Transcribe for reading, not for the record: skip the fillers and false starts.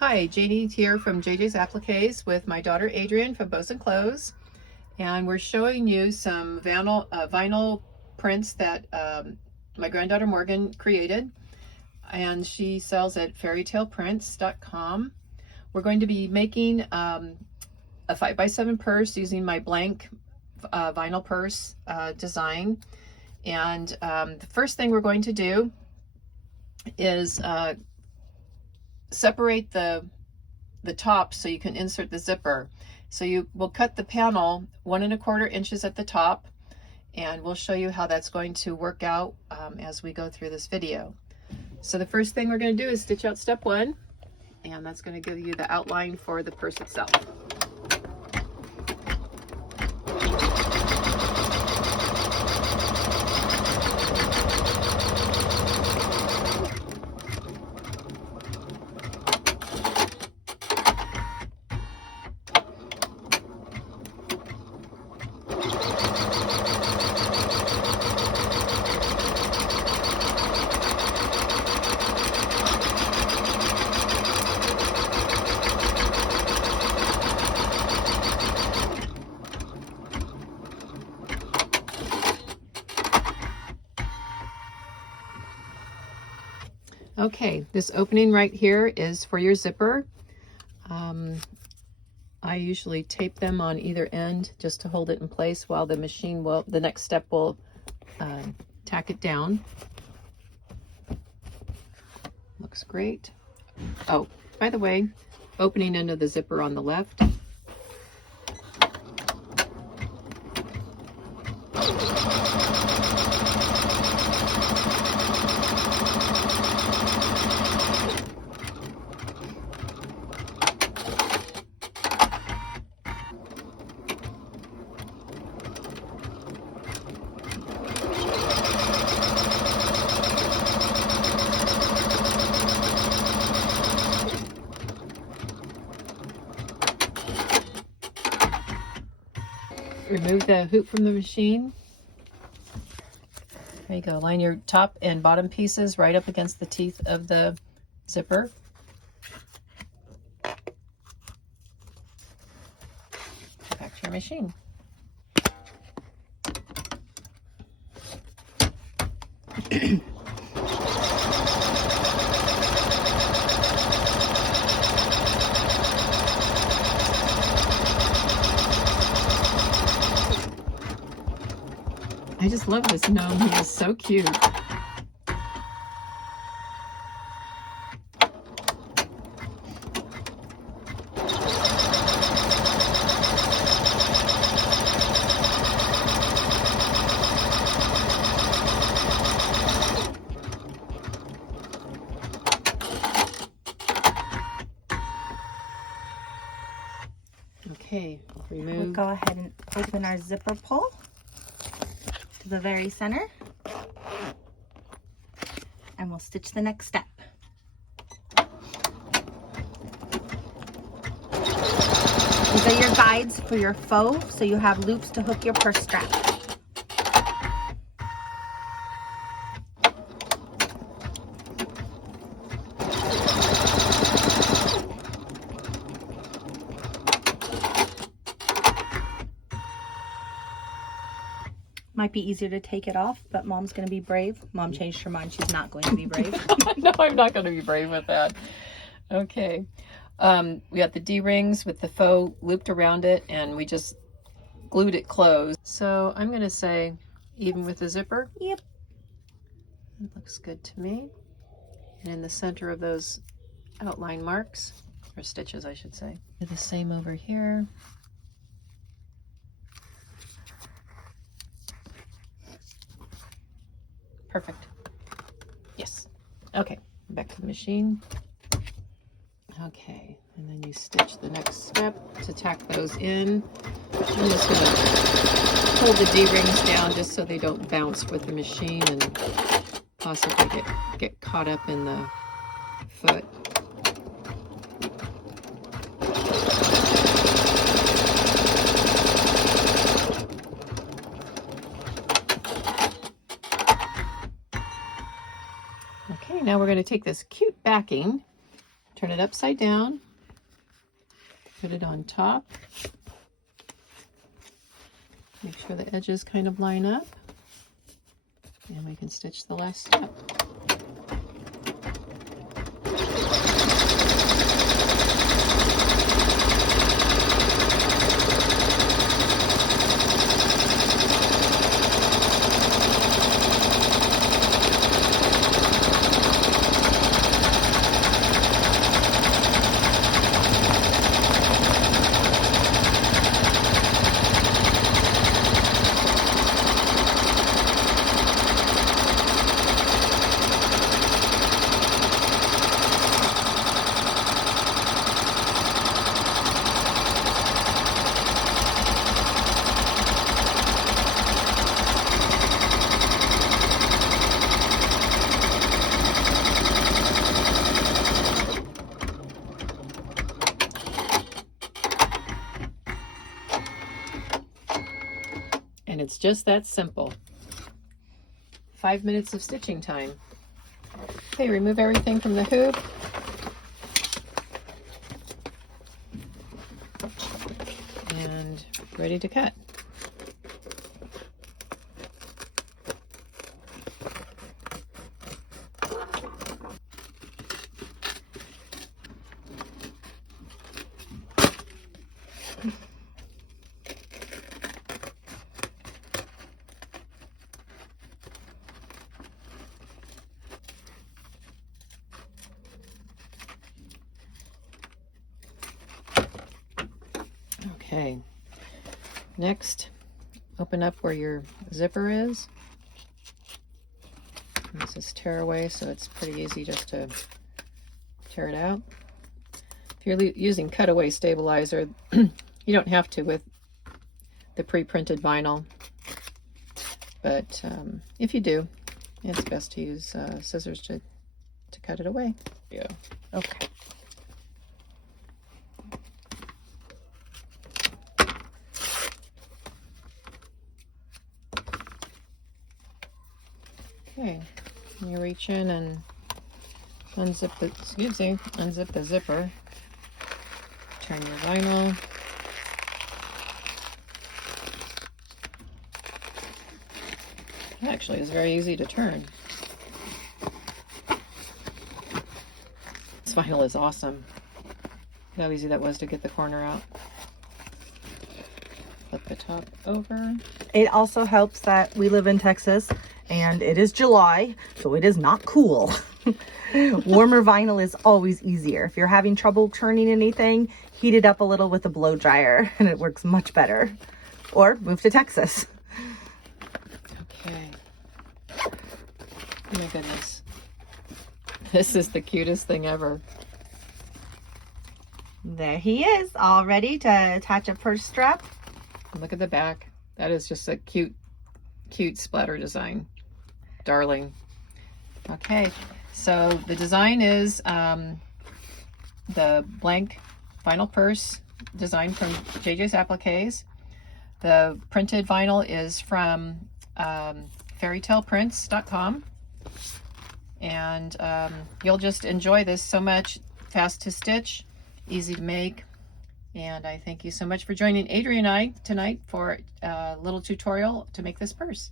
Hi, Janie here from JJ's Appliques with my daughter Adrienne from Bows and Clothes, and we're showing you some vinyl prints that my granddaughter Morgan created, and she sells at fairytaleprints.com. We're going to be making a 5x7 purse using my blank vinyl purse design, and the first thing we're going to do is separate the top so you can insert the zipper. So you will cut the panel 1 1/4 inches at the top, and we'll show you how that's going to work out as we go through this video. So the first thing we're going to do is stitch out step 1, and that's going to give you the outline for the purse itself. Okay, this opening right here is for your zipper. I usually tape them on either end just to hold it in place while the machine will, the next step will tack it down. Looks great. Oh, by the way, opening end of the zipper on the left. Remove the hoop from the machine. There you go. Line your top and bottom pieces right up against the teeth of the zipper. Back to your machine. I just love this gnome. He is so cute. Okay, remove. We'll go ahead and open our zipper pull to the very center, and we'll stitch the next step. These are your guides for your faux, so you have loops to hook your purse strap. Might be easier to take it off, but Mom's going to be brave. Mom changed her mind. She's not going to be brave. No, I'm not going to be brave with that. Okay. We got the D-rings with the faux looped around it, and we just glued it closed. So I'm going to say even with the zipper. Yep. It looks good to me. And in the center of those outline marks, or stitches I should say. Do the same over here. Perfect. Yes. Okay, back to the machine. Okay, and then you stitch the next step to tack those in. I'm just going to hold the D-rings down just so they don't bounce with the machine and possibly get caught up in the foot. Okay, now we're going to take this cute backing, Turn it upside down. Put it on top. Make sure the edges kind of line up. And we can stitch the last step. And it's just that simple. 5 minutes of stitching time. Okay, remove everything from the hoop. And ready to cut. Okay, next, open up where your zipper is. And this is tear away, so it's pretty easy just to tear it out. If you're using cutaway stabilizer, you don't have to with the pre-printed vinyl, but if you do, it's best to use scissors to cut it away. Yeah. Okay. Okay, you reach in and unzip the zipper. Turn your vinyl. It actually is very easy to turn. This vinyl is awesome. Look how easy that was to get the corner out. Flip the top over. It also helps that we live in Texas and it is July, so it is not cool. Warmer vinyl is always easier. If you're having trouble turning anything, heat it up a little with a blow dryer and it works much better. Or move to Texas. Okay. Oh my goodness. This is the cutest thing ever. There he is, all ready to attach a purse strap. Look at the back. That is just a cute splatter design. Darling. Okay, so the design is the blank vinyl purse design from JJ's Appliques. The printed vinyl is from fairytaleprints.com. And you'll just enjoy this so much. Fast to stitch, easy to make. And I thank you so much for joining Adrienne and I tonight for a little tutorial to make this purse.